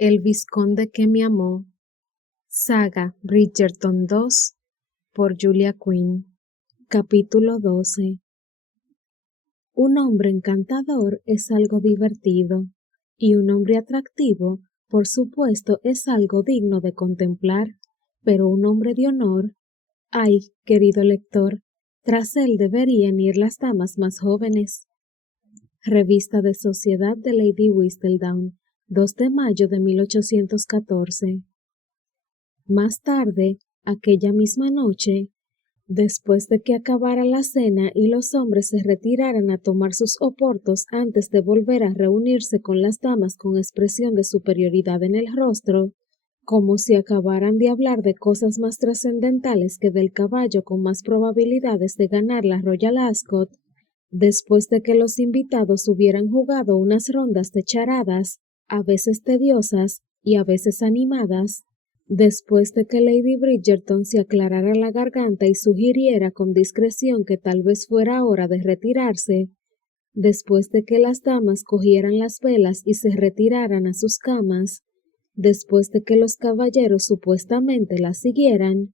El vizconde que me amó. Saga Bridgerton 2 por Julia Quinn. Capítulo 12. Un hombre encantador es algo divertido, y un hombre atractivo, por supuesto, es algo digno de contemplar, pero un hombre de honor, ay, querido lector, tras él deberían ir las damas más jóvenes. Revista de Sociedad de Lady Whistledown, 2 de mayo de 1814. Más tarde, aquella misma noche, después de que acabara la cena y los hombres se retiraran a tomar sus oportos antes de volver a reunirse con las damas con expresión de superioridad en el rostro, como si acabaran de hablar de cosas más trascendentales que del caballo con más probabilidades de ganar la Royal Ascot, después de que los invitados hubieran jugado unas rondas de charadas, a veces tediosas y a veces animadas, después de que Lady Bridgerton se aclarara la garganta y sugiriera con discreción que tal vez fuera hora de retirarse, después de que las damas cogieran las velas y se retiraran a sus camas, después de que los caballeros supuestamente la siguieran,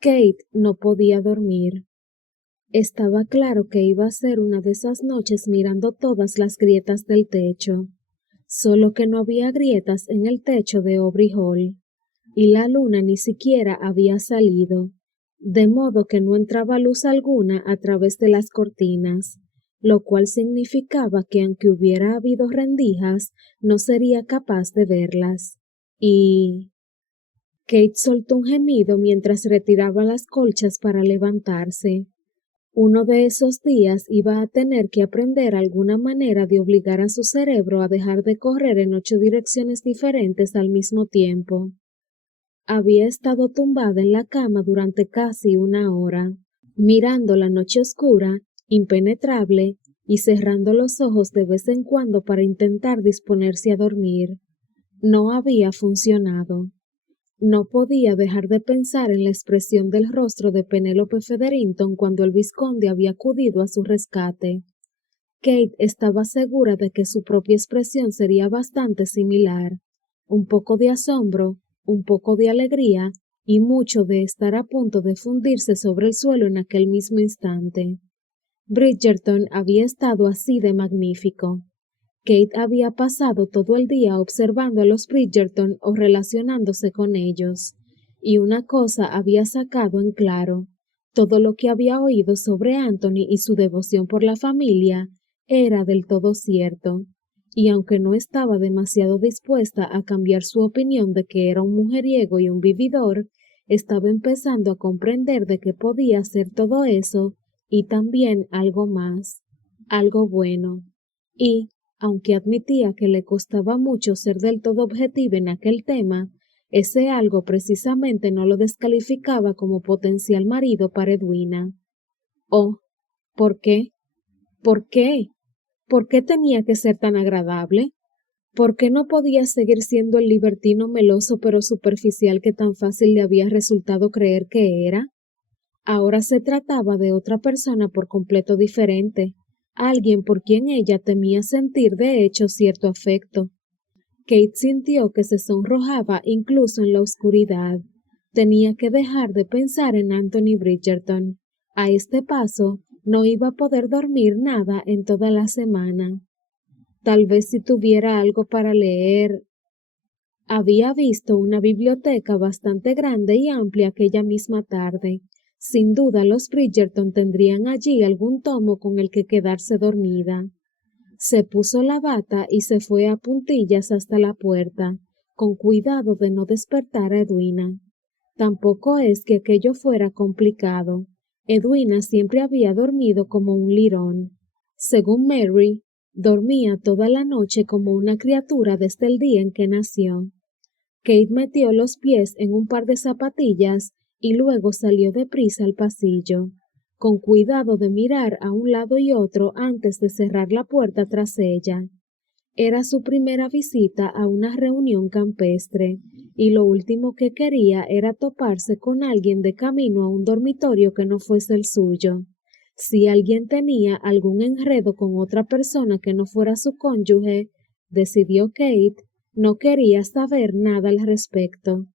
Kate no podía dormir. Estaba claro que iba a ser una de esas noches mirando todas las grietas del techo, solo que no había grietas en el techo de Aubrey Hall, y la luna ni siquiera había salido, de modo que no entraba luz alguna a través de las cortinas, lo cual significaba que aunque hubiera habido rendijas, no sería capaz de verlas. Y Kate soltó un gemido mientras retiraba las colchas para levantarse. Uno de esos días iba a tener que aprender alguna manera de obligar a su cerebro a dejar de correr en 8 direcciones diferentes al mismo tiempo. Había estado tumbada en la cama durante casi 1 hora, mirando la noche oscura, impenetrable, y cerrando los ojos de vez en cuando para intentar disponerse a dormir. No había funcionado. No podía dejar de pensar en la expresión del rostro de Penélope Featherington cuando el vizconde había acudido a su rescate. Kate estaba segura de que su propia expresión sería bastante similar, un poco de asombro, un poco de alegría y mucho de estar a punto de fundirse sobre el suelo en aquel mismo instante. Bridgerton había estado así de magnífico. Kate había pasado todo el día observando a los Bridgerton o relacionándose con ellos, y una cosa había sacado en claro: todo lo que había oído sobre Anthony y su devoción por la familia era del todo cierto, y aunque no estaba demasiado dispuesta a cambiar su opinión de que era un mujeriego y un vividor, estaba empezando a comprender de que podía ser todo eso y también algo más, algo bueno. Y, aunque admitía que le costaba mucho ser del todo objetiva en aquel tema, ese algo precisamente no lo descalificaba como potencial marido para Edwina. Oh, ¿por qué? ¿Por qué? ¿Por qué tenía que ser tan agradable? ¿Por qué no podía seguir siendo el libertino meloso pero superficial que tan fácil le había resultado creer que era? Ahora se trataba de otra persona por completo diferente, alguien por quien ella temía sentir de hecho cierto afecto. Kate sintió que se sonrojaba incluso en la oscuridad. Tenía que dejar de pensar en Anthony Bridgerton. A este paso, no iba a poder dormir nada en toda la semana. Tal vez si tuviera algo para leer. Había visto una biblioteca bastante grande y amplia aquella misma tarde. Sin duda los Bridgerton tendrían allí algún tomo con el que quedarse dormida. Se puso la bata y se fue a puntillas hasta la puerta, con cuidado de no despertar a Edwina. Tampoco es que aquello fuera complicado. Edwina siempre había dormido como un lirón. Según Mary, dormía toda la noche como una criatura desde el día en que nació. Kate metió los pies en un par de zapatillas y luego salió deprisa al pasillo, con cuidado de mirar a un lado y otro antes de cerrar la puerta tras ella. Era su primera visita a una reunión campestre, y lo último que quería era toparse con alguien de camino a un dormitorio que no fuese el suyo. Si alguien tenía algún enredo con otra persona que no fuera su cónyuge, decidió Kate, No quería saber nada al respecto.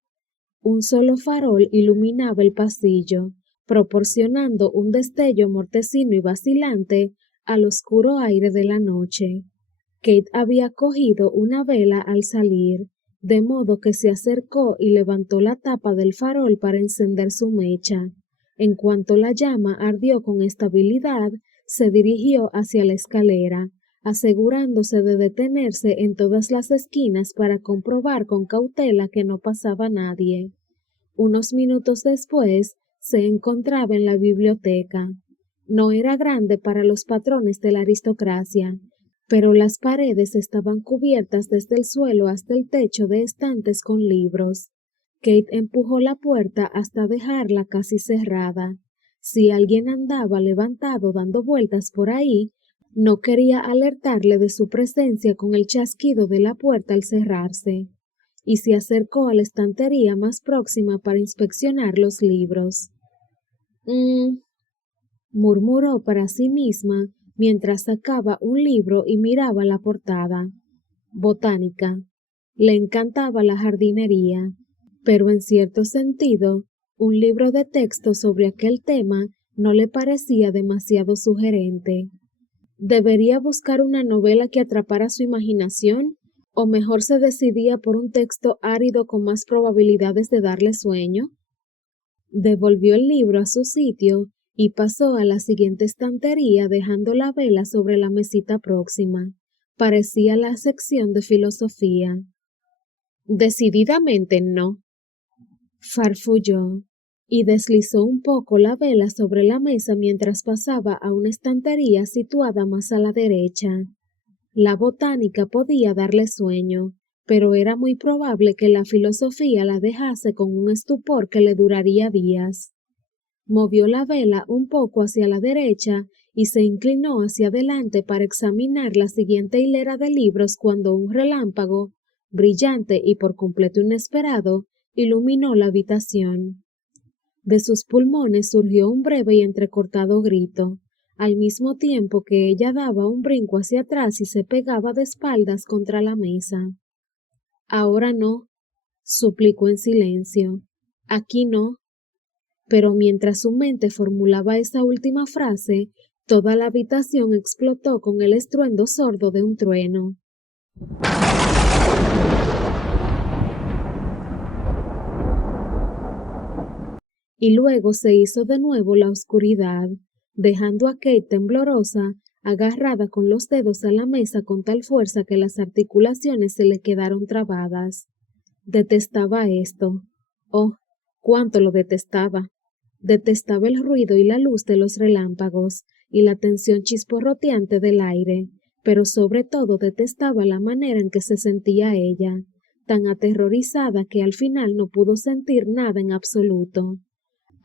Un solo farol iluminaba el pasillo, proporcionando un destello mortecino y vacilante al oscuro aire de la noche. Kate había cogido una vela al salir, de modo que se acercó y levantó la tapa del farol para encender su mecha. En cuanto la llama ardió con estabilidad, se dirigió hacia la escalera, asegurándose de detenerse en todas las esquinas para comprobar con cautela que no pasaba nadie. Unos minutos después, se encontraba en la biblioteca. No era grande para los patrones de la aristocracia, pero las paredes estaban cubiertas desde el suelo hasta el techo de estantes con libros. Kate empujó la puerta hasta dejarla casi cerrada. Si alguien andaba levantado dando vueltas por ahí, no quería alertarle de su presencia con el chasquido de la puerta al cerrarse, y se acercó a la estantería más próxima para inspeccionar los libros. Murmuró para sí misma mientras sacaba un libro y miraba la portada. Botánica. Le encantaba la jardinería, pero en cierto sentido, un libro de texto sobre aquel tema no le parecía demasiado sugerente. ¿Debería buscar una novela que atrapara su imaginación? ¿O mejor se decidía por un texto árido con más probabilidades de darle sueño? Devolvió el libro a su sitio y pasó a la siguiente estantería dejando la vela sobre la mesita próxima. Parecía la sección de filosofía. Decididamente no, farfulló, y deslizó un poco la vela sobre la mesa mientras pasaba a una estantería situada más a la derecha. La botánica podía darle sueño, pero era muy probable que la filosofía la dejase con un estupor que le duraría días. Movió la vela un poco hacia la derecha y se inclinó hacia adelante para examinar la siguiente hilera de libros cuando un relámpago, brillante y por completo inesperado, iluminó la habitación. De sus pulmones surgió un breve y entrecortado grito, al mismo tiempo que ella daba un brinco hacia atrás y se pegaba de espaldas contra la mesa. Ahora no, suplicó en silencio. Aquí no. Pero mientras su mente formulaba esa última frase, toda la habitación explotó con el estruendo sordo de un trueno. Y luego se hizo de nuevo la oscuridad, dejando a Kate temblorosa, agarrada con los dedos a la mesa con tal fuerza que las articulaciones se le quedaron trabadas. Detestaba esto. Oh, cuánto lo detestaba. Detestaba el ruido y la luz de los relámpagos y la tensión chisporroteante del aire, pero sobre todo detestaba la manera en que se sentía ella, tan aterrorizada que al final no pudo sentir nada en absoluto.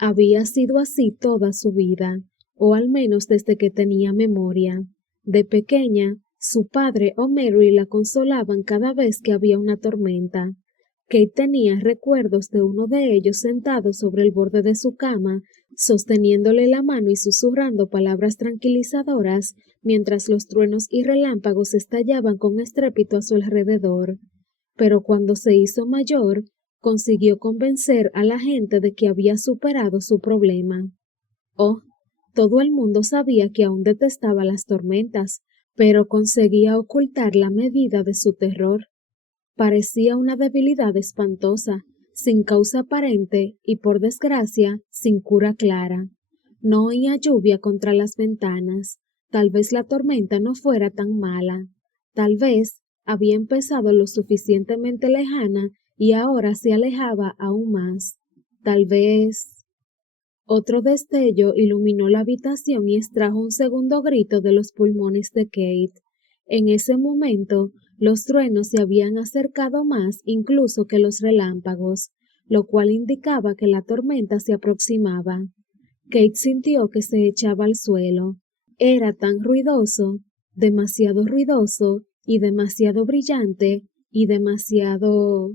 Había sido así toda su vida, o al menos desde que tenía memoria. De pequeña, su padre o Mary la consolaban cada vez que había una tormenta. Kate tenía recuerdos de uno de ellos sentado sobre el borde de su cama, sosteniéndole la mano y susurrando palabras tranquilizadoras, mientras los truenos y relámpagos estallaban con estrépito a su alrededor. Pero cuando se hizo mayor, consiguió convencer a la gente de que había superado su problema. Oh, todo el mundo sabía que aún detestaba las tormentas, pero conseguía ocultar la medida de su terror. Parecía una debilidad espantosa, sin causa aparente y, por desgracia, sin cura clara. No oía lluvia contra las ventanas. Tal vez la tormenta no fuera tan mala. Tal vez había empezado lo suficientemente lejana y ahora se alejaba aún más. Tal vez... Otro destello iluminó la habitación y extrajo un segundo grito de los pulmones de Kate. En ese momento, los truenos se habían acercado más incluso que los relámpagos, lo cual indicaba que la tormenta se aproximaba. Kate sintió que se echaba al suelo. Era tan ruidoso, demasiado ruidoso, y demasiado brillante, y demasiado...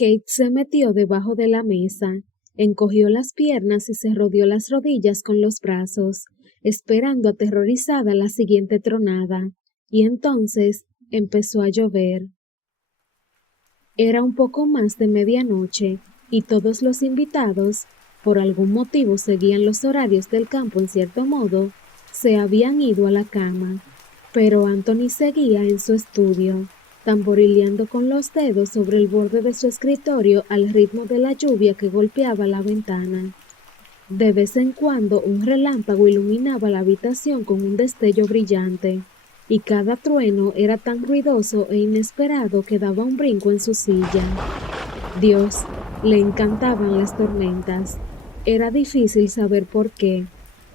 Kate se metió debajo de la mesa Encogió las piernas y se rodeó las rodillas con los brazos, esperando aterrorizada la siguiente tronada, y entonces empezó a llover. Era un poco más de medianoche, y todos los invitados, por algún motivo seguían los horarios del campo en cierto modo, se habían ido a la cama, pero Anthony seguía en su estudio, tamborileando con los dedos sobre el borde de su escritorio al ritmo de la lluvia que golpeaba la ventana. De vez en cuando un relámpago iluminaba la habitación con un destello brillante, y cada trueno era tan ruidoso e inesperado que daba un brinco en su silla. Dios, le encantaban las tormentas. Era difícil saber por qué.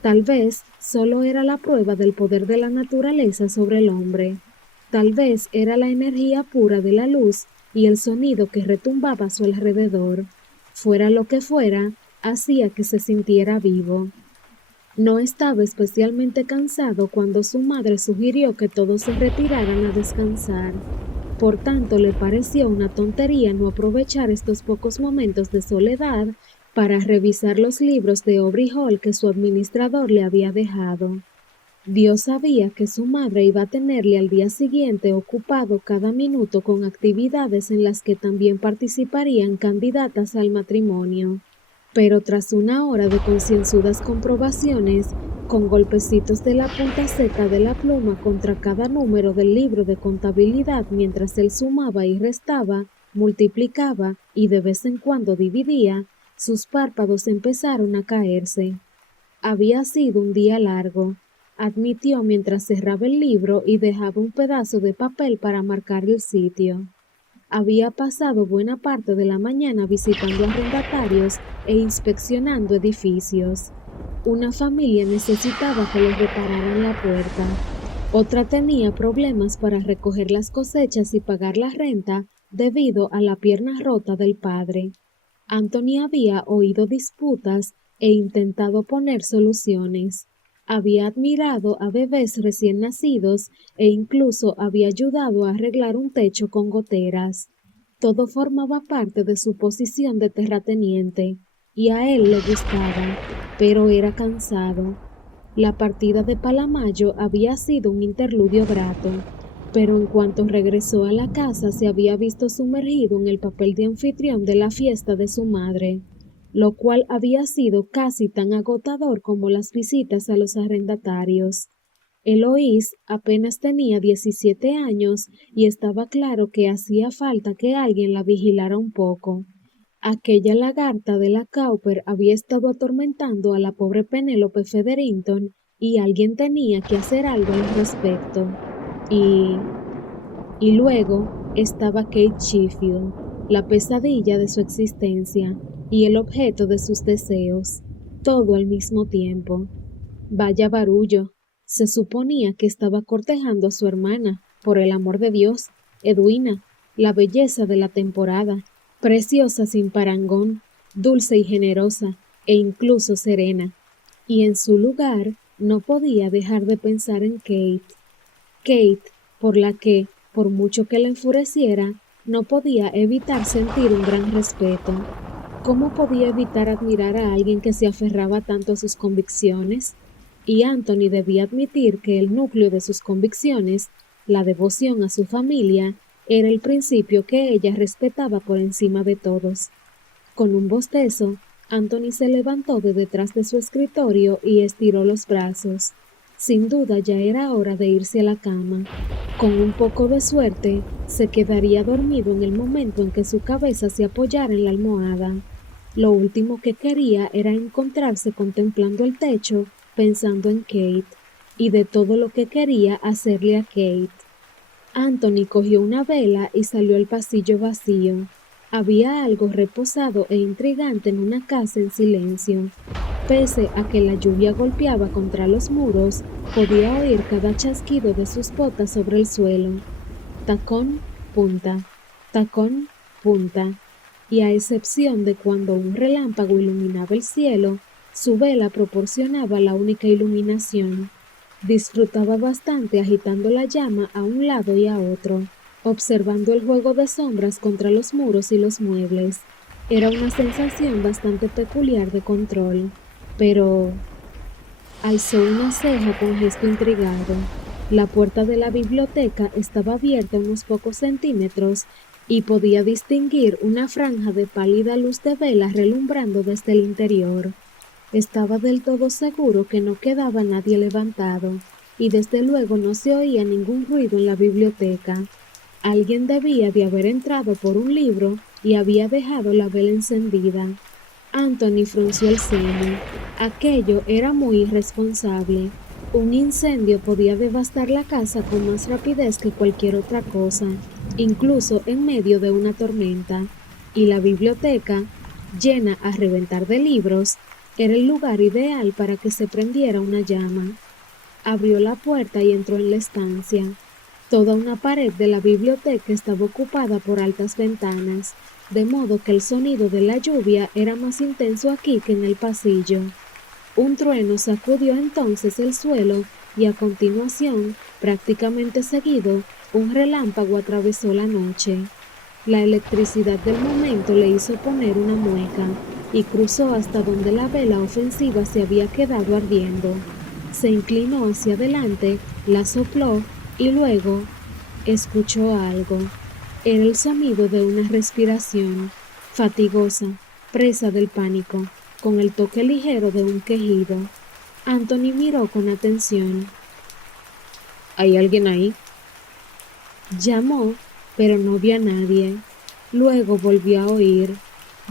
Tal vez solo era la prueba del poder de la naturaleza sobre el hombre. Tal vez era la energía pura de la luz y el sonido que retumbaba a su alrededor. Fuera lo que fuera, hacía que se sintiera vivo. No estaba especialmente cansado cuando su madre sugirió que todos se retiraran a descansar. Por tanto, le pareció una tontería no aprovechar estos pocos momentos de soledad para revisar los libros de Aubrey Hall que su administrador le había dejado. Dios sabía que su madre iba a tenerle al día siguiente ocupado cada minuto con actividades en las que también participarían candidatas al matrimonio. Pero tras una hora de concienzudas comprobaciones, con golpecitos de la punta seca de la pluma contra cada número del libro de contabilidad mientras él sumaba y restaba, multiplicaba y de vez en cuando dividía, sus párpados empezaron a caerse. Había sido un día largo, admitió mientras cerraba el libro y dejaba un pedazo de papel para marcar el sitio. Había pasado buena parte de la mañana visitando arrendatarios e inspeccionando edificios. Una familia necesitaba que les repararan la puerta. Otra tenía problemas para recoger las cosechas y pagar la renta debido a la pierna rota del padre. Anthony había oído disputas e intentado poner soluciones. Había admirado a bebés recién nacidos e incluso había ayudado a arreglar un techo con goteras. Todo formaba parte de su posición de terrateniente, y a él le gustaba, pero era cansado. La partida de Palamayo había sido un interludio grato, pero en cuanto regresó a la casa se había visto sumergido en el papel de anfitrión de la fiesta de su madre, lo cual había sido casi tan agotador como las visitas a los arrendatarios. Eloís apenas tenía 17 años y estaba claro que hacía falta que alguien la vigilara un poco. Aquella lagarta de la Cowper había estado atormentando a la pobre Penélope Featherington y alguien tenía que hacer algo al respecto. Y luego estaba Kate Sheffield, la pesadilla de su existencia y el objeto de sus deseos, todo al mismo tiempo. Vaya barullo. Se suponía que estaba cortejando a su hermana, por el amor de Dios, Edwina, la belleza de la temporada, preciosa sin parangón, dulce y generosa, e incluso serena. Y en su lugar no podía dejar de pensar en Kate. Kate, por la que, por mucho que la enfureciera, no podía evitar sentir un gran respeto. ¿Cómo podía evitar admirar a alguien que se aferraba tanto a sus convicciones? Y Anthony debía admitir que el núcleo de sus convicciones, la devoción a su familia, era el principio que ella respetaba por encima de todos. Con un bostezo, Anthony se levantó de detrás de su escritorio y estiró los brazos. Sin duda ya era hora de irse a la cama. Con un poco de suerte, se quedaría dormido en el momento en que su cabeza se apoyara en la almohada. Lo último que quería era encontrarse contemplando el techo, pensando en Kate, y de todo lo que quería hacerle a Kate. Anthony cogió una vela y salió al pasillo vacío. Había algo reposado e intrigante en una casa en silencio. Pese a que la lluvia golpeaba contra los muros, podía oír cada chasquido de sus botas sobre el suelo. Tacón, punta, tacón, punta. Y a excepción de cuando un relámpago iluminaba el cielo, su vela proporcionaba la única iluminación. Disfrutaba bastante agitando la llama a un lado y a otro, observando el juego de sombras contra los muros y los muebles. Era una sensación bastante peculiar de control, pero alzó una ceja con gesto intrigado. La puerta de la biblioteca estaba abierta unos pocos centímetros y podía distinguir una franja de pálida luz de vela relumbrando desde el interior. Estaba del todo seguro que no quedaba nadie levantado, y desde luego no se oía ningún ruido en la biblioteca. Alguien debía de haber entrado por un libro y había dejado la vela encendida. Anthony frunció el ceño. Aquello era muy irresponsable. Un incendio podía devastar la casa con más rapidez que cualquier otra cosa, incluso en medio de una tormenta. Y la biblioteca, llena a reventar de libros, era el lugar ideal para que se prendiera una llama. Abrió la puerta y entró en la estancia. Toda una pared de la biblioteca estaba ocupada por altas ventanas, de modo que el sonido de la lluvia era más intenso aquí que en el pasillo. Un trueno sacudió entonces el suelo y a continuación, prácticamente seguido, un relámpago atravesó la noche. La electricidad del momento le hizo poner una mueca y cruzó hasta donde la vela ofensiva se había quedado ardiendo. Se inclinó hacia adelante, la sopló y luego escuchó algo. Era el sonido de una respiración, fatigosa, presa del pánico, con el toque ligero de un quejido. Anthony miró con atención. ¿Hay alguien ahí? Llamó, pero no vio a nadie. Luego volvió a oír.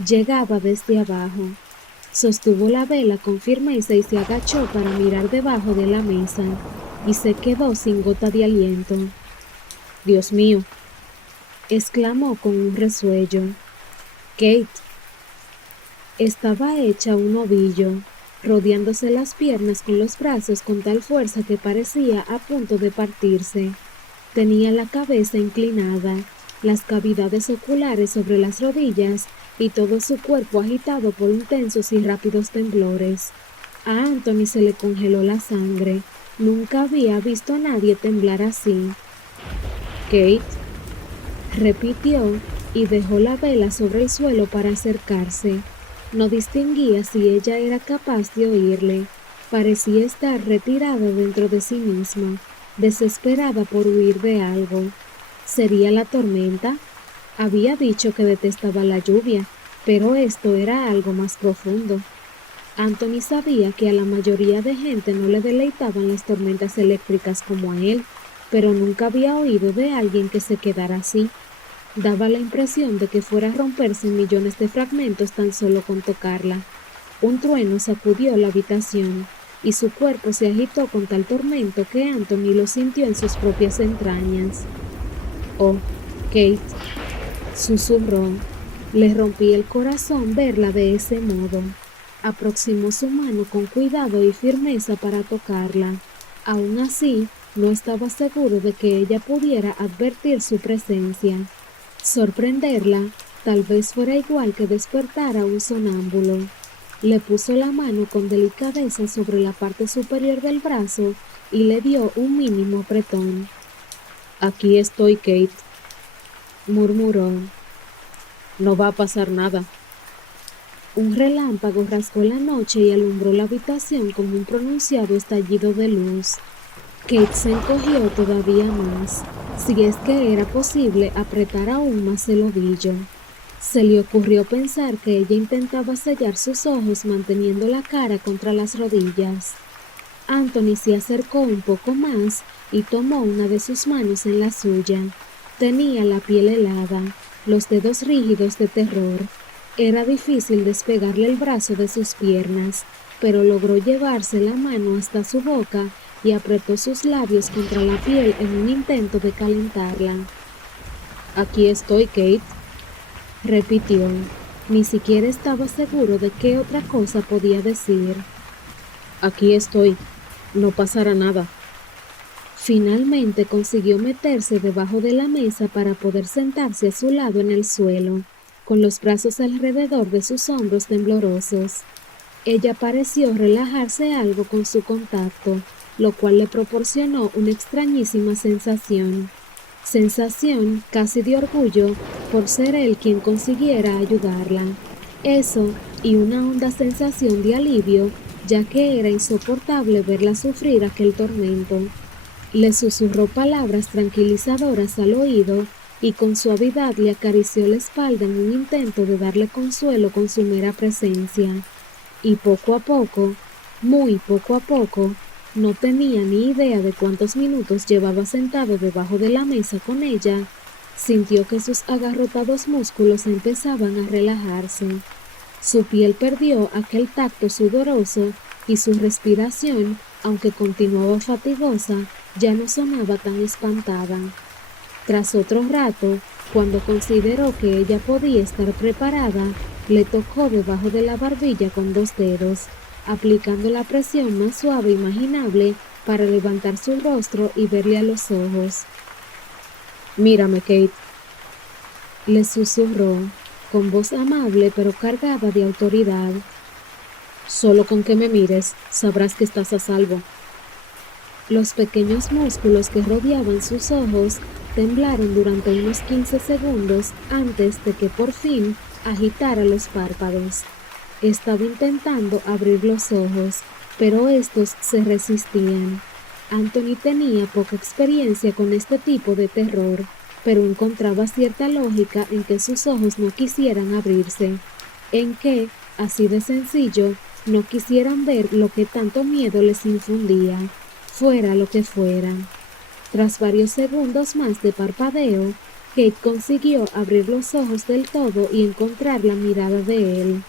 Llegaba desde abajo. Sostuvo la vela con firmeza y se agachó para mirar debajo de la mesa, y se quedó sin gota de aliento. «Dios mío», exclamó con un resuello. «Kate». Estaba hecha un ovillo, rodeándose las piernas con los brazos con tal fuerza que parecía a punto de partirse. Tenía la cabeza inclinada, las cavidades oculares sobre las rodillas y todo su cuerpo agitado por intensos y rápidos temblores. A Anthony se le congeló la sangre. Nunca había visto a nadie temblar así. «Kate», repitió y dejó la vela sobre el suelo para acercarse. No distinguía si ella era capaz de oírle. Parecía estar retirada dentro de sí misma, desesperada por huir de algo. ¿Sería la tormenta? Había dicho que detestaba la lluvia, pero esto era algo más profundo. Anthony sabía que a la mayoría de gente no le deleitaban las tormentas eléctricas como a él, pero nunca había oído de alguien que se quedara así. Daba la impresión de que fuera a romperse en millones de fragmentos tan solo con tocarla. Un trueno sacudió la habitación, y su cuerpo se agitó con tal tormento que Anthony lo sintió en sus propias entrañas. «Oh, Kate», susurró. Le rompía el corazón verla de ese modo. Aproximó su mano con cuidado y firmeza para tocarla. Aún así, no estaba seguro de que ella pudiera advertir su presencia. Sorprenderla tal vez fuera igual que despertar a un sonámbulo. Le puso la mano con delicadeza sobre la parte superior del brazo y le dio un mínimo apretón. «Aquí estoy, Kate», murmuró. «No va a pasar nada». Un relámpago rasgó la noche y alumbró la habitación con un pronunciado estallido de luz. Kate se encogió todavía más, si es que era posible apretar aún más el ovillo. Se le ocurrió pensar que ella intentaba sellar sus ojos manteniendo la cara contra las rodillas. Anthony se acercó un poco más y tomó una de sus manos en la suya. Tenía la piel helada, los dedos rígidos de terror. Era difícil despegarle el brazo de sus piernas, pero logró llevarse la mano hasta su boca y apretó sus labios contra la piel en un intento de calentarla. «Aquí estoy, Kate», repitió. Ni siquiera estaba seguro de qué otra cosa podía decir. «Aquí estoy. No pasará nada». Finalmente consiguió meterse debajo de la mesa para poder sentarse a su lado en el suelo, con los brazos alrededor de sus hombros temblorosos. Ella pareció relajarse algo con su contacto, lo cual le proporcionó una extrañísima sensación casi de orgullo por ser él quien consiguiera ayudarla. Eso y una honda sensación de alivio, ya que era insoportable verla sufrir aquel tormento. Le susurró palabras tranquilizadoras al oído y con suavidad le acarició la espalda en un intento de darle consuelo con su mera presencia. Y poco a poco, muy poco a poco, no tenía ni idea de cuántos minutos llevaba sentado debajo de la mesa con ella, sintió que sus agarrotados músculos empezaban a relajarse. Su piel perdió aquel tacto sudoroso y su respiración, aunque continuaba fatigosa, ya no sonaba tan espantada. Tras otro rato, cuando consideró que ella podía estar preparada, le tocó debajo de la barbilla con dos dedos, aplicando la presión más suave imaginable para levantar su rostro y verle a los ojos. Mírame, Kate, le susurró, con voz amable pero cargada de autoridad. Solo con que me mires, sabrás que estás a salvo. Los pequeños músculos que rodeaban sus ojos temblaron durante unos 15 segundos antes de que por fin agitara los párpados. Estaba intentando abrir los ojos, pero estos se resistían. Anthony tenía poca experiencia con este tipo de terror, pero encontraba cierta lógica en que sus ojos no quisieran abrirse, en que, así de sencillo, no quisieran ver lo que tanto miedo les infundía, fuera lo que fuera. Tras varios segundos más de parpadeo, Kate consiguió abrir los ojos del todo y encontrar la mirada de él.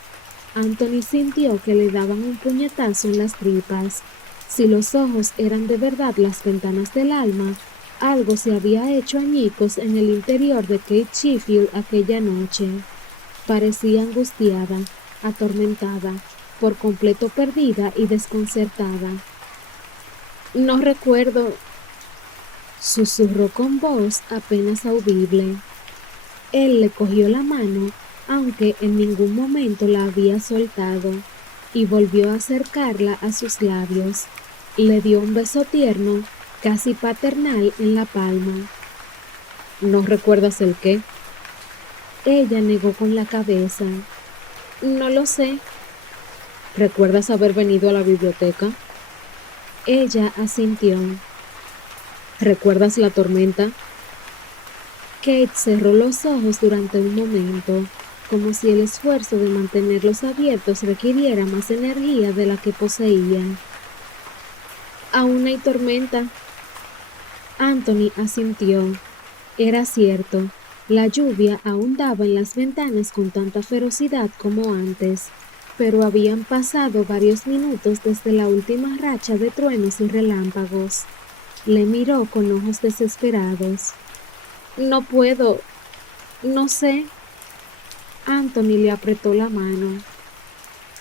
Anthony sintió que le daban un puñetazo en las tripas. Si los ojos eran de verdad las ventanas del alma, algo se había hecho añicos en el interior de Kate Sheffield aquella noche. Parecía angustiada, atormentada, por completo perdida y desconcertada. No recuerdo, susurró con voz apenas audible. Él le cogió la mano, aunque en ningún momento la había soltado, y volvió a acercarla a sus labios. Le dio un beso tierno, casi paternal, en la palma. ¿No recuerdas el qué? Ella negó con la cabeza. No lo sé. ¿Recuerdas haber venido a la biblioteca? Ella asintió. ¿Recuerdas la tormenta? Kate cerró los ojos durante un momento, como si el esfuerzo de mantenerlos abiertos requiriera más energía de la que poseía. Aún hay tormenta. Anthony asintió. Era cierto, la lluvia aún daba en las ventanas con tanta ferocidad como antes, pero habían pasado varios minutos desde la última racha de truenos y relámpagos. Le miró con ojos desesperados. No puedo. No sé. Anthony le apretó la mano.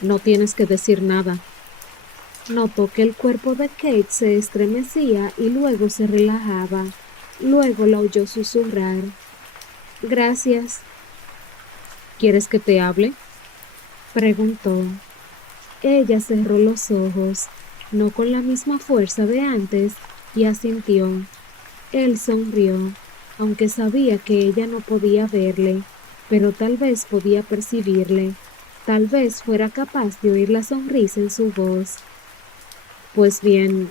No tienes que decir nada. Notó que el cuerpo de Kate se estremecía y luego se relajaba. Luego la oyó susurrar. Gracias. ¿Quieres que te hable? Preguntó. Ella cerró los ojos, no con la misma fuerza de antes, y asintió. Él sonrió, aunque sabía que ella no podía verle, pero tal vez podía percibirle. Tal vez fuera capaz de oír la sonrisa en su voz. Pues bien,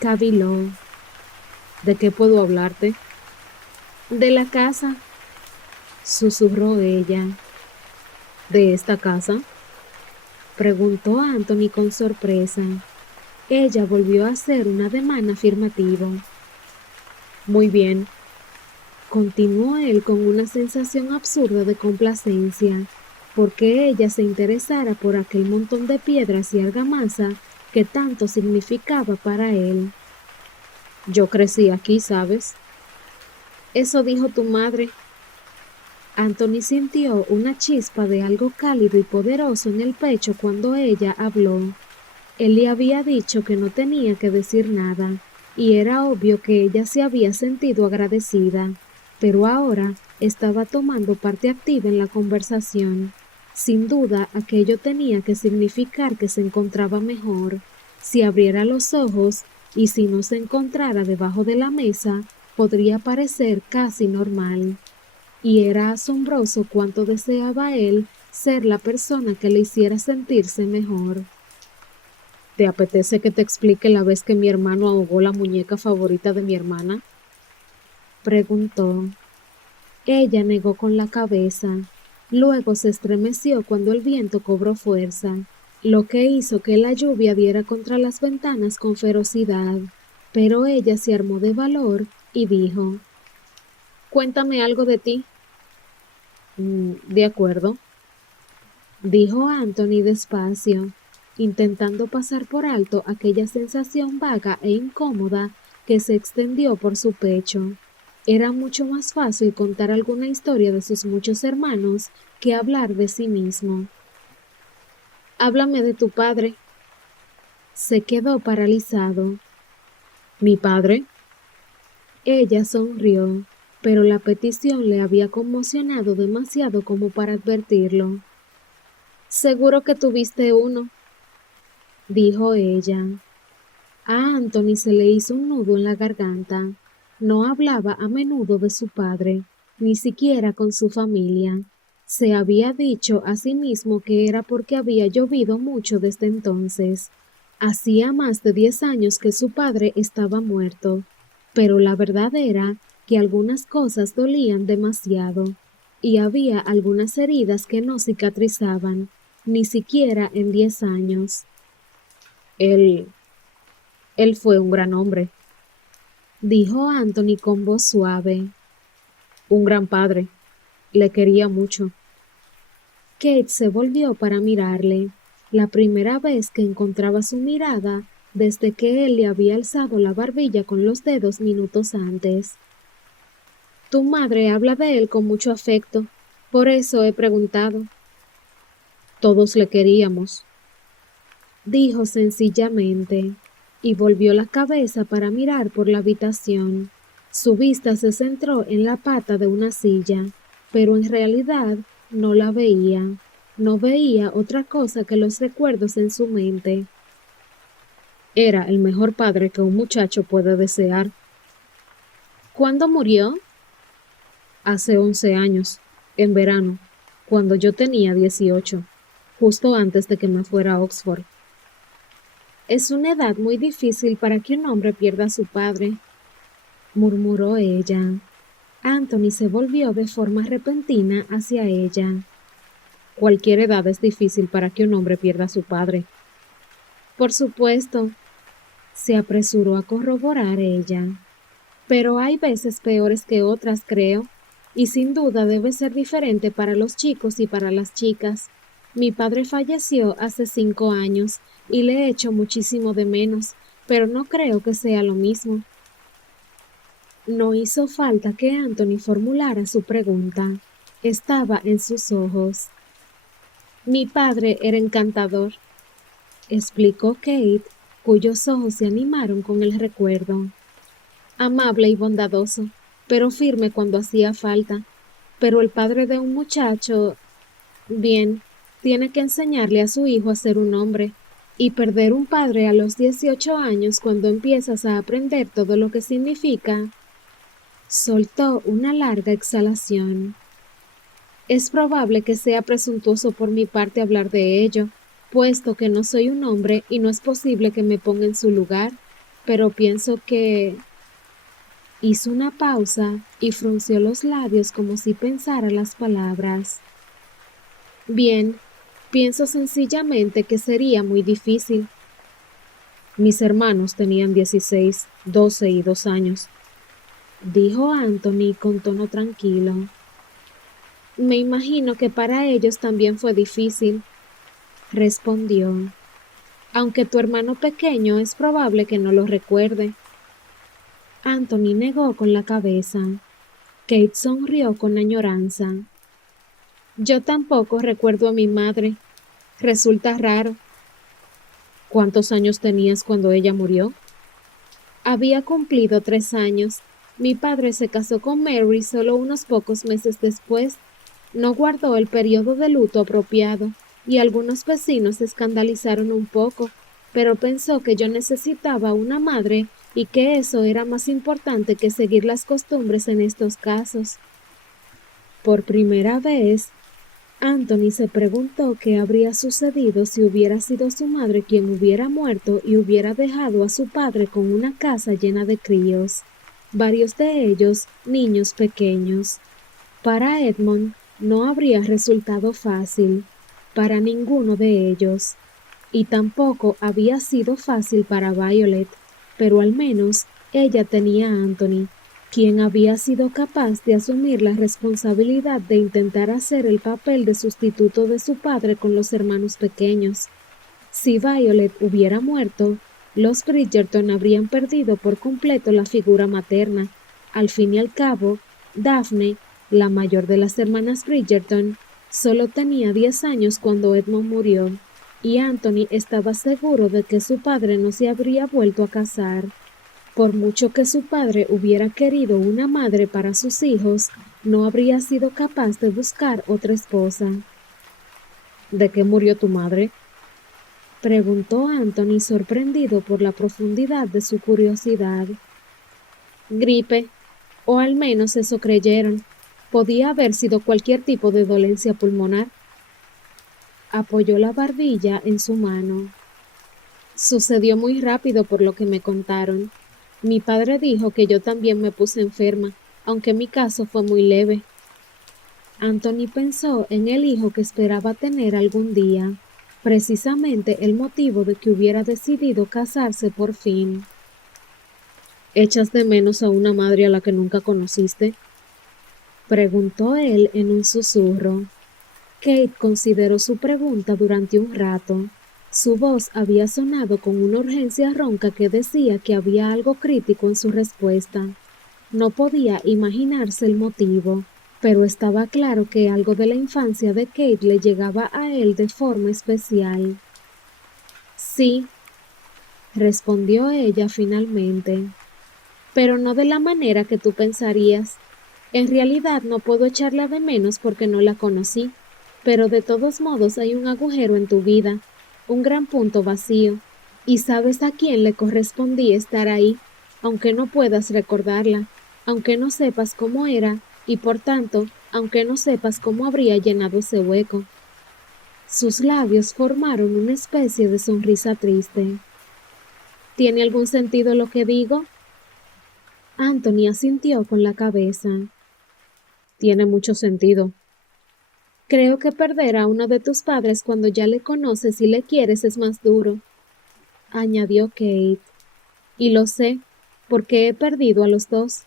caviló. ¿De qué puedo hablarte? De la casa, susurró ella. ¿De esta casa? Preguntó Anthony con sorpresa. Ella volvió a hacer un ademán afirmativo. Muy bien, continuó él con una sensación absurda de complacencia, porque ella se interesara por aquel montón de piedras y argamasa que tanto significaba para él. Yo crecí aquí, ¿sabes? Eso dijo tu madre. Anthony sintió una chispa de algo cálido y poderoso en el pecho cuando ella habló. Él le había dicho que no tenía que decir nada, y era obvio que ella se había sentido agradecida, pero ahora estaba tomando parte activa en la conversación. Sin duda, aquello tenía que significar que se encontraba mejor. Si abriera los ojos y si no se encontrara debajo de la mesa, podría parecer casi normal. Y era asombroso cuánto deseaba él ser la persona que le hiciera sentirse mejor. ¿Te apetece que te explique la vez que mi hermano ahogó la muñeca favorita de mi hermana? Preguntó. Ella negó con la cabeza. Luego se estremeció cuando el viento cobró fuerza, lo que hizo que la lluvia diera contra las ventanas con ferocidad. Pero ella se armó de valor y dijo: Cuéntame algo de ti. De acuerdo, dijo Anthony despacio, intentando pasar por alto aquella sensación vaga e incómoda que se extendió por su pecho. Era mucho más fácil contar alguna historia de sus muchos hermanos que hablar de sí mismo. Háblame de tu padre. Se quedó paralizado. ¿Mi padre? Ella sonrió, pero la petición le había conmocionado demasiado como para advertirlo. Seguro que tuviste uno, dijo ella. A Anthony se le hizo un nudo en la garganta. No hablaba a menudo de su padre, ni siquiera con su familia. Se había dicho a sí mismo que era porque había llovido mucho desde entonces. Hacía más de 10 años que su padre estaba muerto, pero la verdad era que algunas cosas dolían demasiado, y había algunas heridas que no cicatrizaban, ni siquiera en 10 años. Él fue un gran hombre, dijo Anthony con voz suave. Un gran padre. Le quería mucho. Kate se volvió para mirarle, la primera vez que encontraba su mirada desde que él le había alzado la barbilla con los dedos minutos antes. Tu madre habla de él con mucho afecto, por eso he preguntado. Todos le queríamos, dijo sencillamente, y volvió la cabeza para mirar por la habitación. Su vista se centró en la pata de una silla, pero en realidad no la veía. No veía otra cosa que los recuerdos en su mente. Era el mejor padre que un muchacho puede desear. ¿Cuándo murió? Hace 11 años, en verano, cuando yo tenía 18, justo antes de que me fuera a Oxford. Es una edad muy difícil para que un hombre pierda a su padre, murmuró ella. Anthony se volvió de forma repentina hacia ella. Cualquier edad es difícil para que un hombre pierda a su padre. Por supuesto, se apresuró a corroborar ella. Pero hay veces peores que otras, creo, y sin duda debe ser diferente para los chicos y para las chicas. Mi padre falleció hace 5 años y le echo muchísimo de menos, pero no creo que sea lo mismo. No hizo falta que Anthony formulara su pregunta. Estaba en sus ojos. Mi padre era encantador, explicó Kate, cuyos ojos se animaron con el recuerdo. Amable y bondadoso, pero firme cuando hacía falta. Pero el padre de un muchacho, bien, tiene que enseñarle a su hijo a ser un hombre, y perder un padre a los 18 años cuando empiezas a aprender todo lo que significa. Soltó una larga exhalación. Es probable que sea presuntuoso por mi parte hablar de ello, puesto que no soy un hombre y no es posible que me ponga en su lugar, pero pienso que... Hizo una pausa y frunció los labios como si pensara las palabras. Bien, pienso sencillamente que sería muy difícil. Mis hermanos tenían 16, 12 y 2 años, dijo Anthony con tono tranquilo. Me imagino que para ellos también fue difícil, respondió. Aunque tu hermano pequeño es probable que no lo recuerde. Anthony negó con la cabeza. Kate sonrió con añoranza. Yo tampoco recuerdo a mi madre. Resulta raro. ¿Cuántos años tenías cuando ella murió? Había cumplido 3 años. Mi padre se casó con Mary solo unos pocos meses después. No guardó el periodo de luto apropiado, y algunos vecinos se escandalizaron un poco, pero pensó que yo necesitaba una madre y que eso era más importante que seguir las costumbres en estos casos. Por primera vez, Anthony se preguntó qué habría sucedido si hubiera sido su madre quien hubiera muerto y hubiera dejado a su padre con una casa llena de críos, varios de ellos niños pequeños. Para Edmund no habría resultado fácil, para ninguno de ellos, y tampoco había sido fácil para Violet, pero al menos ella tenía a Anthony, quien había sido capaz de asumir la responsabilidad de intentar hacer el papel de sustituto de su padre con los hermanos pequeños. Si Violet hubiera muerto, los Bridgerton habrían perdido por completo la figura materna. Al fin y al cabo, Daphne, la mayor de las hermanas Bridgerton, solo tenía 10 años cuando Edmund murió, y Anthony estaba seguro de que su padre no se habría vuelto a casar. Por mucho que su padre hubiera querido una madre para sus hijos, no habría sido capaz de buscar otra esposa. ¿De qué murió tu madre?, preguntó Anthony sorprendido por la profundidad de su curiosidad. Gripe, o al menos eso creyeron. Podía haber sido cualquier tipo de dolencia pulmonar. Apoyó la barbilla en su mano. Sucedió muy rápido por lo que me contaron. Mi padre dijo que yo también me puse enferma, aunque mi caso fue muy leve. Anthony pensó en el hijo que esperaba tener algún día, precisamente el motivo de que hubiera decidido casarse por fin. ¿Echas de menos a una madre a la que nunca conociste?, preguntó él en un susurro. Kate consideró su pregunta durante un rato. Su voz había sonado con una urgencia ronca que decía que había algo crítico en su respuesta. No podía imaginarse el motivo, pero estaba claro que algo de la infancia de Kate le llegaba a él de forma especial. Sí, respondió ella finalmente, pero no de la manera que tú pensarías. En realidad no puedo echarla de menos porque no la conocí, pero de todos modos hay un agujero en tu vida, un gran punto vacío, y sabes a quién le correspondía estar ahí, aunque no puedas recordarla, aunque no sepas cómo era, y por tanto, aunque no sepas cómo habría llenado ese hueco. Sus labios formaron una especie de sonrisa triste. ¿Tiene algún sentido lo que digo? Anthony asintió con la cabeza. Tiene mucho sentido. Creo que perder a uno de tus padres cuando ya le conoces y le quieres es más duro, añadió Kate. Y lo sé, porque he perdido a los dos.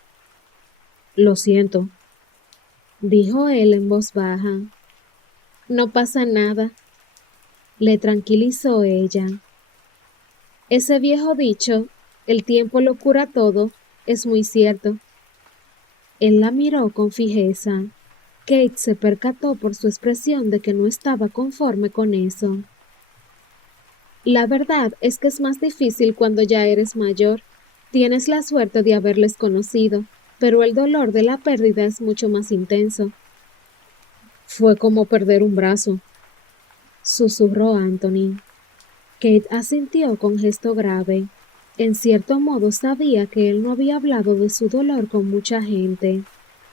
Lo siento, dijo él en voz baja. No pasa nada, le tranquilizó ella. Ese viejo dicho, el tiempo lo cura todo, es muy cierto. Él la miró con fijeza. Kate se percató por su expresión de que no estaba conforme con eso. La verdad es que es más difícil cuando ya eres mayor. Tienes la suerte de haberles conocido, pero el dolor de la pérdida es mucho más intenso. Fue como perder un brazo, susurró Anthony. Kate asintió con gesto grave. En cierto modo sabía que él no había hablado de su dolor con mucha gente.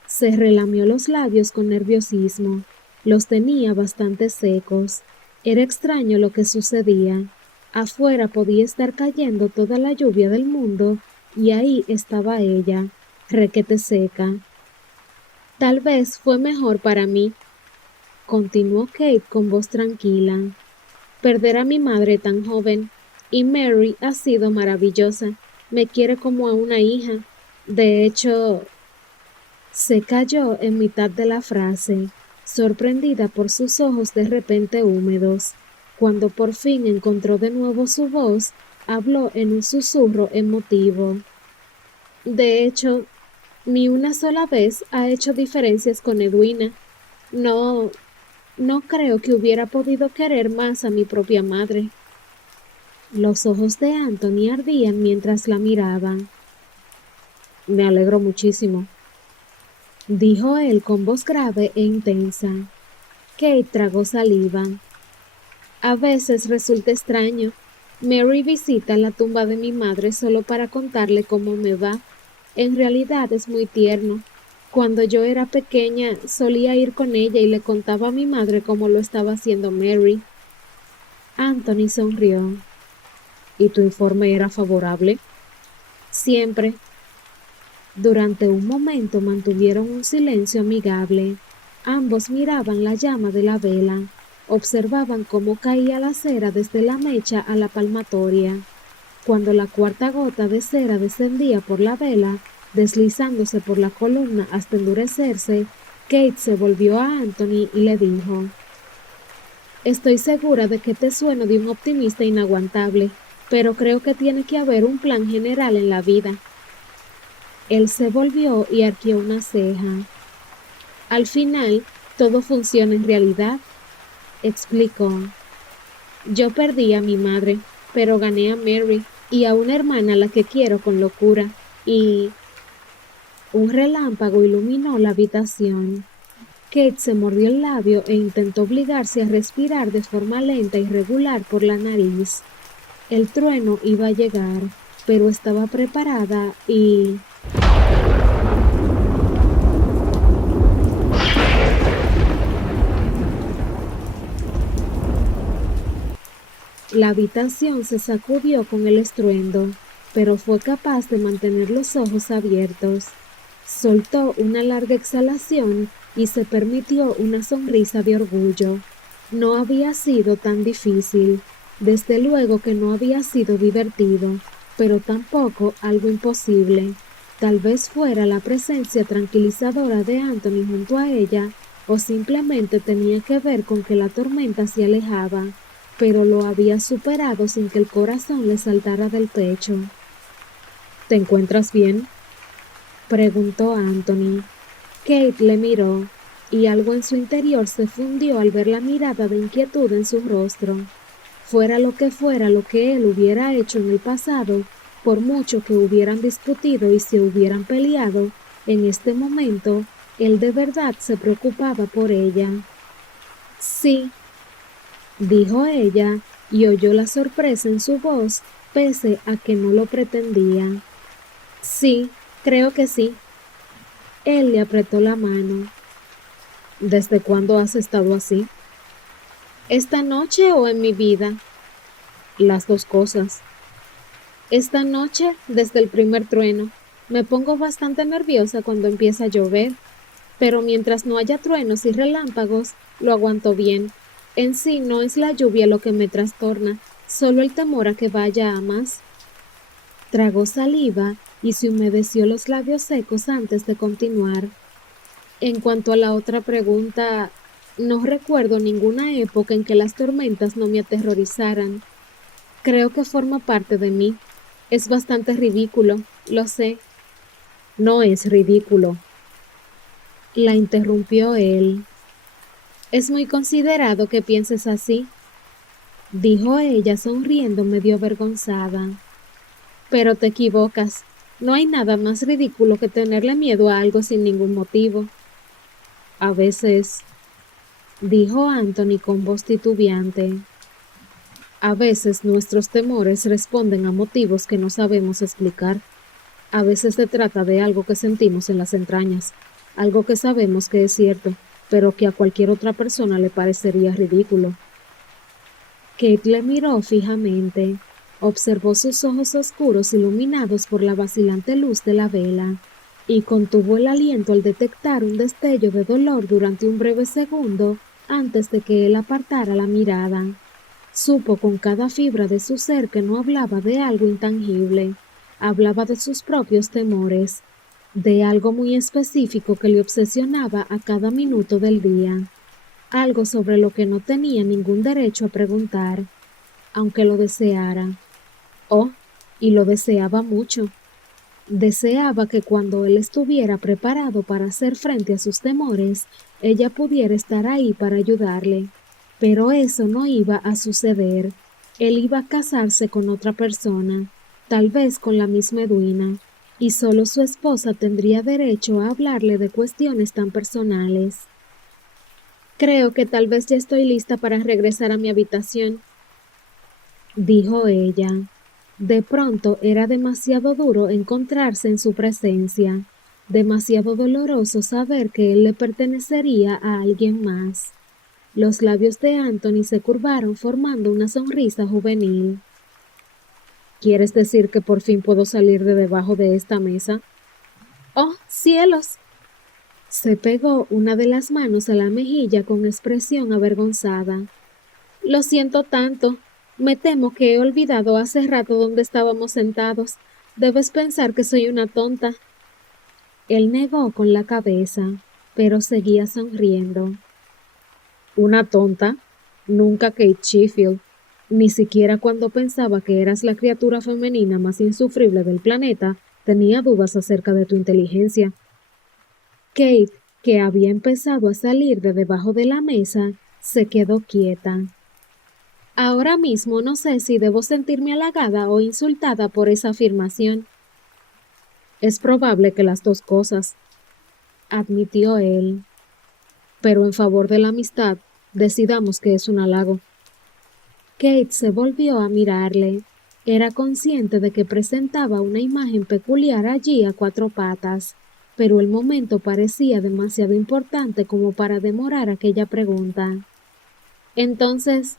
Se relamió los labios con nerviosismo. Los tenía bastante secos. Era extraño lo que sucedía. Afuera podía estar cayendo toda la lluvia del mundo, y ahí estaba ella, requete seca. Tal vez fue mejor para mí, continuó Kate con voz tranquila. Perder a mi madre tan joven, y Mary ha sido maravillosa. Me quiere como a una hija. De hecho, se calló en mitad de la frase, sorprendida por sus ojos de repente húmedos. Cuando por fin encontró de nuevo su voz, habló en un susurro emotivo. De hecho, ni una sola vez ha hecho diferencias con Edwina. No creo que hubiera podido querer más a mi propia madre. Los ojos de Anthony ardían mientras la miraban. Me alegro muchísimo, dijo él con voz grave e intensa. Kate tragó saliva. A veces resulta extraño. Mary visita la tumba de mi madre solo para contarle cómo me va. En realidad es muy tierno. Cuando yo era pequeña, solía ir con ella y le contaba a mi madre cómo lo estaba haciendo Mary. Anthony sonrió. ¿Y tu informe era favorable? Siempre. Durante un momento mantuvieron un silencio amigable. Ambos miraban la llama de la vela, observaban cómo caía la cera desde la mecha a la palmatoria. Cuando la cuarta gota de cera descendía por la vela, deslizándose por la columna hasta endurecerse, Kate se volvió a Anthony y le dijo: Estoy segura de que te sueno de un optimista inaguantable, pero creo que tiene que haber un plan general en la vida. Él se volvió y arqueó una ceja. Al final, todo funciona en realidad, explicó. Yo perdí a mi madre, pero gané a Mary y a una hermana a la que quiero con locura, y un relámpago iluminó la habitación. Kate se mordió el labio e intentó obligarse a respirar de forma lenta y regular por la nariz. El trueno iba a llegar, pero estaba preparada y... La habitación se sacudió con el estruendo, pero fue capaz de mantener los ojos abiertos. Soltó una larga exhalación y se permitió una sonrisa de orgullo. No había sido tan difícil. Desde luego que no había sido divertido, pero tampoco algo imposible. Tal vez fuera la presencia tranquilizadora de Anthony junto a ella, o simplemente tenía que ver con que la tormenta se alejaba, pero lo había superado sin que el corazón le saltara del pecho. ¿Te encuentras bien?, preguntó Anthony. Kate le miró, y algo en su interior se fundió al ver la mirada de inquietud en su rostro. Fuera lo que él hubiera hecho en el pasado, por mucho que hubieran discutido y se hubieran peleado, en este momento, él de verdad se preocupaba por ella. Sí, dijo ella, y oyó la sorpresa en su voz, pese a que no lo pretendía. Sí, creo que sí. Él le apretó la mano. ¿Desde cuándo has estado así? ¿Esta noche o en mi vida? Las dos cosas. Esta noche, desde el primer trueno. Me pongo bastante nerviosa cuando empieza a llover, pero mientras no haya truenos y relámpagos, lo aguanto bien. En sí no es la lluvia lo que me trastorna, solo el temor a que vaya a más. Tragó saliva y se humedeció los labios secos antes de continuar. En cuanto a la otra pregunta, no recuerdo ninguna época en que las tormentas no me aterrorizaran. Creo que forma parte de mí. Es bastante ridículo, lo sé. No es ridículo, la interrumpió él. Es muy considerado que pienses así, dijo ella sonriendo medio avergonzada. Pero te equivocas. No hay nada más ridículo que tenerle miedo a algo sin ningún motivo. A veces, dijo Anthony con voz titubeante, a veces nuestros temores responden a motivos que no sabemos explicar. A veces se trata de algo que sentimos en las entrañas, algo que sabemos que es cierto, pero que a cualquier otra persona le parecería ridículo. Kate le miró fijamente, observó sus ojos oscuros iluminados por la vacilante luz de la vela, y contuvo el aliento al detectar un destello de dolor durante un breve segundo antes de que él apartara la mirada. Supo con cada fibra de su ser que no hablaba de algo intangible, hablaba de sus propios temores, de algo muy específico que le obsesionaba a cada minuto del día, algo sobre lo que no tenía ningún derecho a preguntar, aunque lo deseara. Oh, y lo deseaba mucho. Deseaba que cuando él estuviera preparado para hacer frente a sus temores, ella pudiera estar ahí para ayudarle. Pero eso no iba a suceder. Él iba a casarse con otra persona, tal vez con la misma Edwina, y solo su esposa tendría derecho a hablarle de cuestiones tan personales. Creo que tal vez ya estoy lista para regresar a mi habitación, dijo ella. De pronto era demasiado duro encontrarse en su presencia. Demasiado doloroso saber que él le pertenecería a alguien más. Los labios de Anthony se curvaron formando una sonrisa juvenil. ¿Quieres decir que por fin puedo salir de debajo de esta mesa? ¡Oh, cielos! Se pegó una de las manos a la mejilla con expresión avergonzada. Lo siento tanto. Me temo que he olvidado hace rato dónde estábamos sentados. Debes pensar que soy una tonta. Él negó con la cabeza, pero seguía sonriendo. ¿Una tonta? Nunca, Kate Sheffield. Ni siquiera cuando pensaba que eras la criatura femenina más insufrible del planeta, tenía dudas acerca de tu inteligencia. Kate, que había empezado a salir de debajo de la mesa, se quedó quieta. Ahora mismo no sé si debo sentirme halagada o insultada por esa afirmación. Es probable que las dos cosas, admitió él. Pero en favor de la amistad, decidamos que es un halago. Kate se volvió a mirarle. Era consciente de que presentaba una imagen peculiar allí a cuatro patas, pero el momento parecía demasiado importante como para demorar aquella pregunta. Entonces,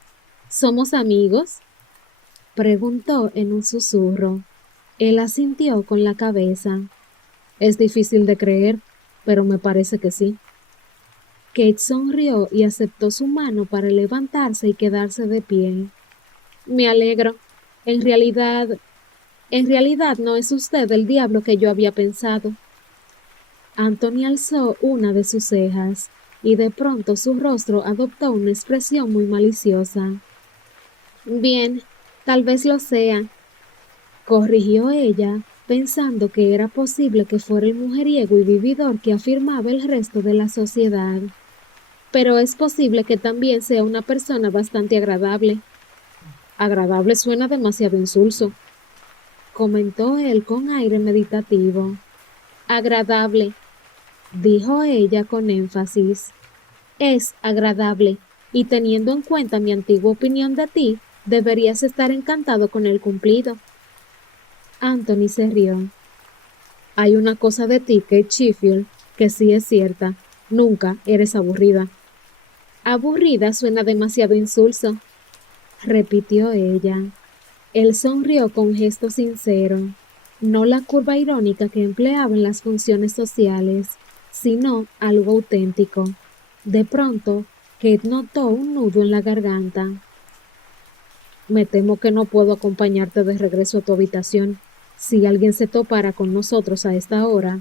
¿somos amigos? Preguntó en un susurro. Él asintió con la cabeza. Es difícil de creer, pero me parece que sí. Kate sonrió y aceptó su mano para levantarse y quedarse de pie. Me alegro. En realidad no es usted el diablo que yo había pensado. Anthony alzó una de sus cejas y de pronto su rostro adoptó una expresión muy maliciosa. Bien, tal vez lo sea, corrigió ella, pensando que era posible que fuera el mujeriego y vividor que afirmaba el resto de la sociedad. Pero es posible que también sea una persona bastante agradable. Agradable suena demasiado insulso, comentó él con aire meditativo. Agradable, dijo ella con énfasis. Es agradable, y teniendo en cuenta mi antigua opinión de ti, deberías estar encantado con el cumplido. Anthony se rió. Hay una cosa de ti, Kate Sheffield, que sí es cierta. Nunca eres aburrida. Aburrida suena demasiado insulso, repitió ella. Él sonrió con gesto sincero, no la curva irónica que empleaba en las funciones sociales, sino algo auténtico. De pronto, Kate notó un nudo en la garganta. Me temo que no puedo acompañarte de regreso a tu habitación. Si alguien se topara con nosotros a esta hora.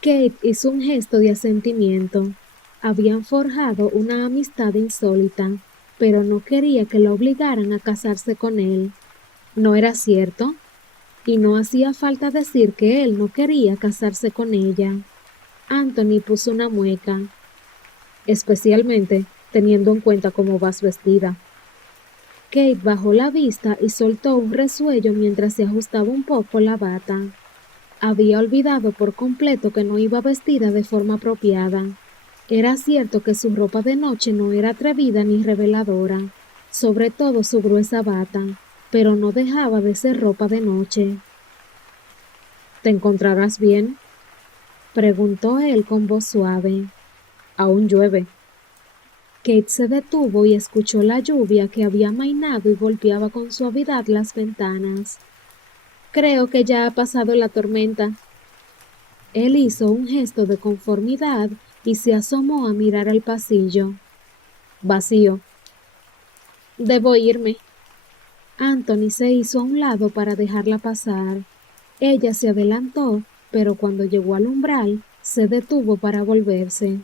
Kate hizo un gesto de asentimiento. Habían forjado una amistad insólita, pero no quería que la obligaran a casarse con él. ¿No era cierto? Y no hacía falta decir que él no quería casarse con ella. Anthony puso una mueca, especialmente teniendo en cuenta cómo vas vestida. Kate bajó la vista y soltó un resuello mientras se ajustaba un poco la bata. Había olvidado por completo que no iba vestida de forma apropiada. Era cierto que su ropa de noche no era atrevida ni reveladora, sobre todo su gruesa bata, pero no dejaba de ser ropa de noche. ¿Te encontrarás bien?, preguntó él con voz suave. Aún llueve. Kate se detuvo y escuchó la lluvia que había amainado y golpeaba con suavidad las ventanas. Creo que ya ha pasado la tormenta. Él hizo un gesto de conformidad y se asomó a mirar al pasillo. Vacío. Debo irme. Anthony se hizo a un lado para dejarla pasar. Ella se adelantó, pero cuando llegó al umbral, se detuvo para volverse.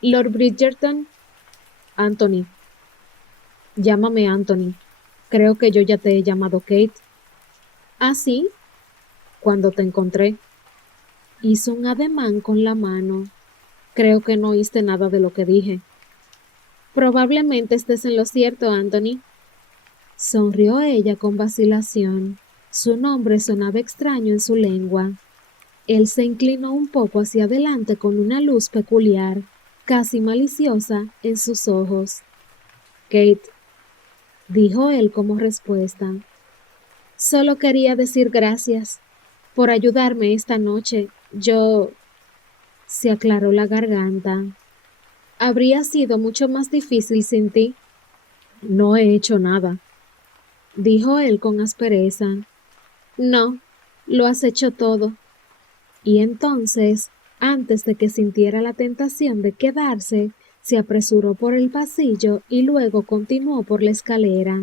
Lord Bridgerton. Anthony. Llámame Anthony. Creo que yo ya te he llamado Kate. ¿Ah, sí? Cuando te encontré. Hizo un ademán con la mano. Creo que no oíste nada de lo que dije. Probablemente estés en lo cierto, Anthony. Sonrió ella con vacilación. Su nombre sonaba extraño en su lengua. Él se inclinó un poco hacia adelante con una luz peculiar, casi maliciosa, en sus ojos. Kate, dijo él como respuesta. Solo quería decir gracias por ayudarme esta noche. Yo se aclaró la garganta. Habría sido mucho más difícil sin ti. No he hecho nada, dijo él con aspereza. No, lo has hecho todo. Y entonces, antes de que sintiera la tentación de quedarse, se apresuró por el pasillo y luego continuó por la escalera.